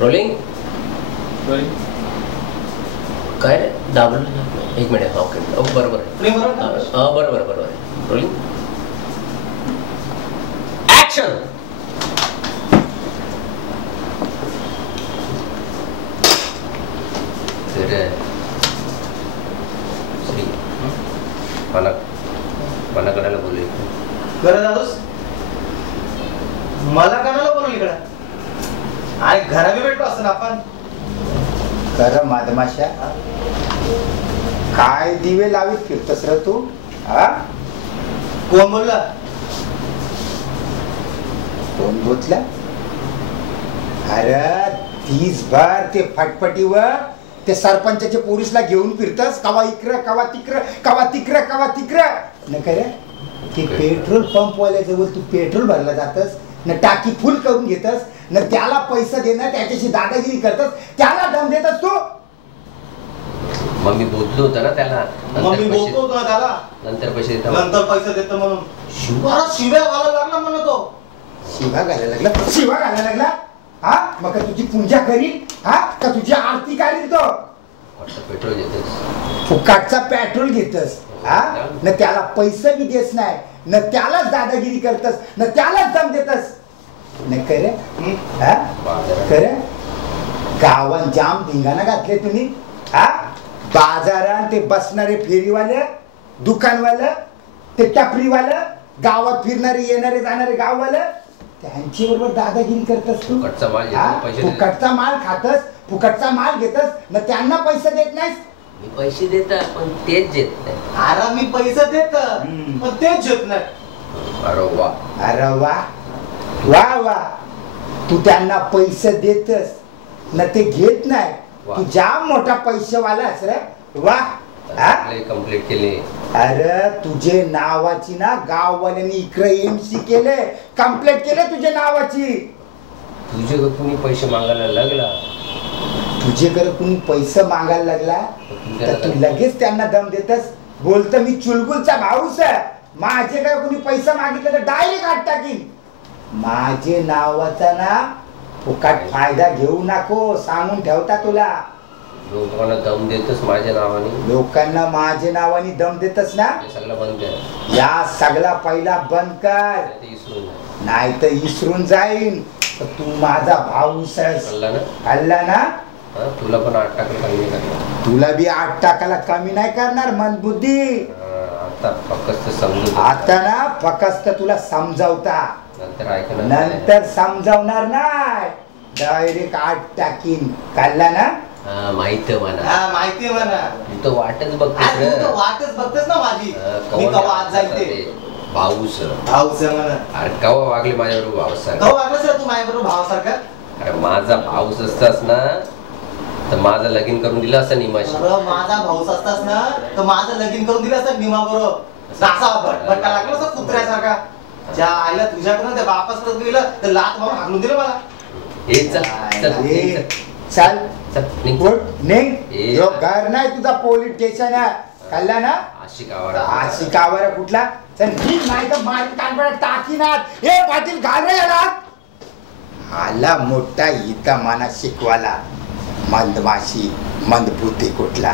rolling rolling काय रे दाबलं एक मिनिट हा ओके बरोबर आहे बरोबर आहे रोलिंग ऍक्शन श्री मला कडायला बोलले घरात आलोस मला कणाला बोलवली इकडं आणि घराबी भेटलो असं आपण खरं माधमाशा काय दिवे लावीत फिरतस र तू हा कोण बोलला कोण बोचला अरे दिसभर ते फटफटीवर ते सरपंचाच्या पोरीसला घेऊन फिरतस कवा इकडं कवा तिकडं न करे ते पेट्रोल पंप वाल्याजवळ तू पेट्रोल भरला जातस न टाकी फुल करून घेतस न त्याला पैसा देणं त्याच्याशी दादागिरी करतस त्याला दम देतस तू मग मी बोललो होतो ना त्याला नंतर पैसे देतो म्हणून शिव्या घालायला लागला म्हणतो शिवा घालायला लागला हा मग तुझी पूजा करील हा का तुझी आरती करील तो पेट्रोल घेतस फुकाटचा पेट्रोल घेतस हा न त्याला पैसे बी देस नाही न त्यालाच दादागिरी करतस न त्यालाच दम देतस नाही खरं गावात जाम धिंगाणा घातले तुम्ही हा बाजारात ते बसणारे फेरीवाले दुकानवाले ते टपरीवाले गावात फिरणारे येणारे जाणारे गाववाले त्यांची बरोबर दादागिरी करतस तू फुकटचा माल खातस फुकटचा माल घेतस न त्यांना पैसे देत नाहीस मी पैसे देत पण तेच देत नाही अरे मी पैसे देत पण तेच देत नाही अरे वा वा तू त्यांना पैसे देतस न ते घेत नाही तू जाम मोठा पैसेवालास रे वा कंप्लीट केले अरे तुझे नावाची ना गाववाल्यांनी इकडे एमसी केले कंप्लेंट केले तुझे नावाची तुझे कुणी पैसे मागायला लागला तुझेकडे कुणी पैसे मागायला लागला तर तू लगेच त्यांना दम देतस बोलत मी चुलबुलचा भाऊस आहे माझेकडे कुणी पैसा मागितला तर डायरेक्ट आत टाकीन माझे नावाचा ना फुकट फायदा घेऊ नको सांगून ठेवता तुला लोकांना दम देतस माझ्या नावाने लोकांना माझे नावाने दम देतस ना सगळं बंद कर या सगळा पहिला बंद कर नाही तर इसरून जाईन तू माझा भाऊस हल्ला ना तुला पण 8 टाकायला कमी नाही करणार तुला बी 8 टाकायला कमी नाही करणार मंदबुद्धी आता फक्त समजू आता ना फक्त तुला समजावता नंतर समजावणार नाही डायरेक्ट 8 टाकीन कळला ना माहिती म्हणा तू तर वाटच बघतेस ना माझी मी कवा आज जाईल ते भाऊस म्हणा अरे कवा वागले माझ्याबरोबर भाऊसारखा कवा वागलास तू माझ्याबरोबर भावासारखा अरे माझा भाऊस असतास ना तर माझं लगीन करून दिलं असतं निमाशी माझा भाऊस असतास ना तर माझं लगीन करून दिलं असतं निमा बरोबर असा भटका लागला असं कुत्र्यासारखा ज्या आईला तुझ्याकडून त्या बापास गेलं तर लात मारून हाकलून दिलं मला हे चल घर नाही तुझा पोलीस स्टेशन आहे कळला ना आशिकावर कुठला चल ठीक नाही तर मारी कानपडा टाकीनात हे पाटील घाल रे याला आला मोठा इथं माना शिकवाला मंदमाशी मंदबुद्धी कुठला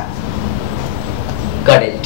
करेक्ट